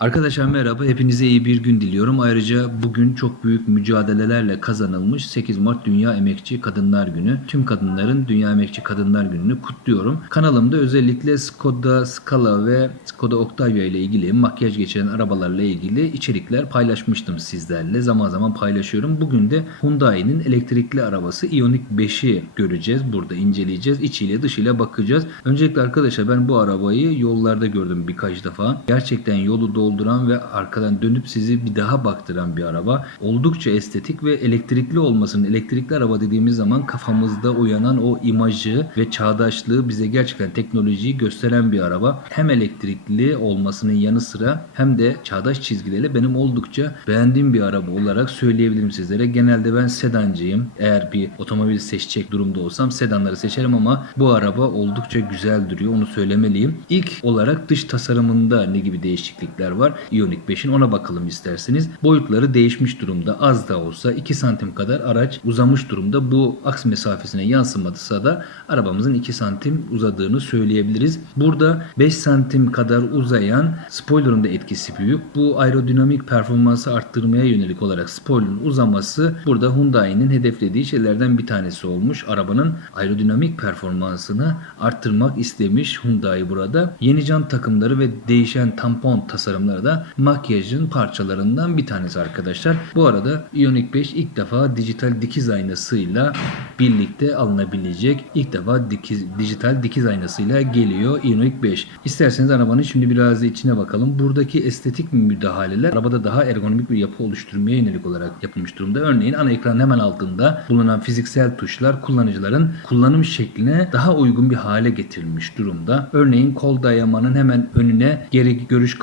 Arkadaşlar merhaba, hepinize iyi bir gün diliyorum. Ayrıca bugün çok büyük mücadelelerle kazanılmış 8 Mart Dünya Emekçi Kadınlar Günü. Tüm kadınların Dünya Emekçi Kadınlar Günü'nü kutluyorum. Kanalımda özellikle Skoda Scala ve Skoda Octavia ile ilgili makyaj geçiren arabalarla ilgili içerikler paylaşmıştım sizlerle. Zaman zaman paylaşıyorum. Bugün de Hyundai'nin elektrikli arabası Ioniq 5'i göreceğiz. Burada inceleyeceğiz. İçiyle dışıyla bakacağız. Öncelikle arkadaşlar ben bu arabayı yollarda gördüm birkaç defa. Gerçekten yolu dolduran ve arkadan dönüp sizi bir daha baktıran bir araba. Oldukça estetik ve elektrikli olmasının elektrikli araba dediğimiz zaman kafamızda uyanan o imajı ve çağdaşlığı bize gerçekten teknolojiyi gösteren bir araba. Hem elektrikli olmasının yanı sıra hem de çağdaş çizgileri benim oldukça beğendiğim bir araba olarak söyleyebilirim sizlere. Genelde ben sedancıyım. Eğer bir otomobil seçecek durumda olsam sedanları seçerim ama bu araba oldukça güzel duruyor. Onu söylemeliyim. İlk olarak dış tasarımında ne gibi değişiklikler var? Ioniq 5'in ona bakalım isterseniz. Boyutları değişmiş durumda. Az da olsa 2 santim kadar araç uzamış durumda. Bu aks mesafesine yansımadıysa da arabamızın 2 santim uzadığını söyleyebiliriz. Burada 5 santim kadar uzayan spoiler'ın da etkisi büyük. Bu aerodinamik performansı arttırmaya yönelik olarak spoiler'ın uzaması burada Hyundai'nin hedeflediği şeylerden bir tanesi olmuş. Arabanın aerodinamik performansını arttırmak istemiş Hyundai burada. Yeni jant takımları ve değişen tampon tasarımları da makyajın parçalarından bir tanesi arkadaşlar. Bu arada Ioniq 5 ilk defa dijital dikiz aynasıyla birlikte alınabilecek. İlk defa dikiz, dijital dikiz aynasıyla geliyor Ioniq 5. İsterseniz arabanın şimdi biraz içine bakalım. Buradaki estetik müdahaleler arabada daha ergonomik bir yapı oluşturmaya yönelik olarak yapılmış durumda. Örneğin ana ekranın hemen altında bulunan fiziksel tuşlar kullanıcıların kullanım şekline daha uygun bir hale getirilmiş durumda. Örneğin kol dayamanın hemen önüne geri görüş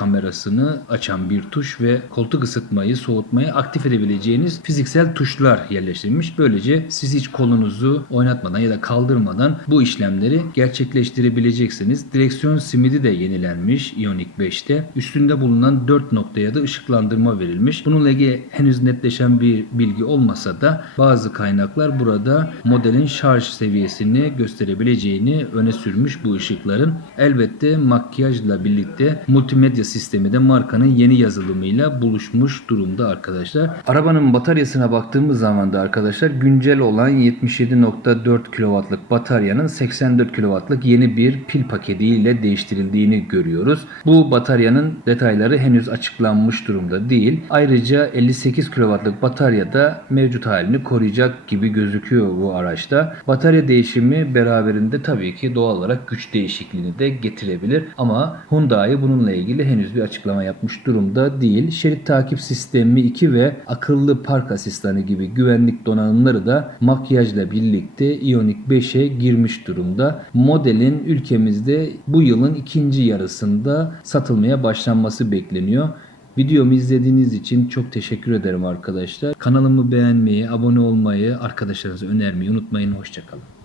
kamerasını açan bir tuş ve koltuk ısıtmayı, soğutmayı aktif edebileceğiniz fiziksel tuşlar yerleştirilmiş. Böylece siz hiç kolunuzu oynatmadan ya da kaldırmadan bu işlemleri gerçekleştirebileceksiniz. Direksiyon simidi de yenilenmiş Ioniq 5'te. Üstünde bulunan 4 noktaya da ışıklandırma verilmiş. Bununla ilgili henüz netleşen bir bilgi olmasa da bazı kaynaklar burada modelin şarj seviyesini gösterebileceğini öne sürmüş bu ışıkların. Elbette makyajla birlikte multimedya sistemi de markanın yeni yazılımıyla buluşmuş durumda arkadaşlar. Arabanın bataryasına baktığımız zaman da arkadaşlar güncel olan 77.4 kW'lık bataryanın 84 kW'lık yeni bir pil paketiyle değiştirildiğini görüyoruz. Bu bataryanın detayları henüz açıklanmış durumda değil. Ayrıca 58 kW'lık batarya da mevcut halini koruyacak gibi gözüküyor bu araçta. Batarya değişimi beraberinde tabii ki doğal olarak güç değişikliğini de getirebilir ama Hyundai bununla ilgili henüz bir açıklama yapmış durumda değil. Şerit takip sistemi 2 ve akıllı park asistanı gibi güvenlik donanımları da makyajla birlikte Ioniq 5'e girmiş durumda. Modelin ülkemizde bu yılın ikinci yarısında satılmaya başlanması bekleniyor. Videomu izlediğiniz için çok teşekkür ederim arkadaşlar. Kanalımı beğenmeyi, abone olmayı, arkadaşlarınıza önermeyi unutmayın. Hoşçakalın.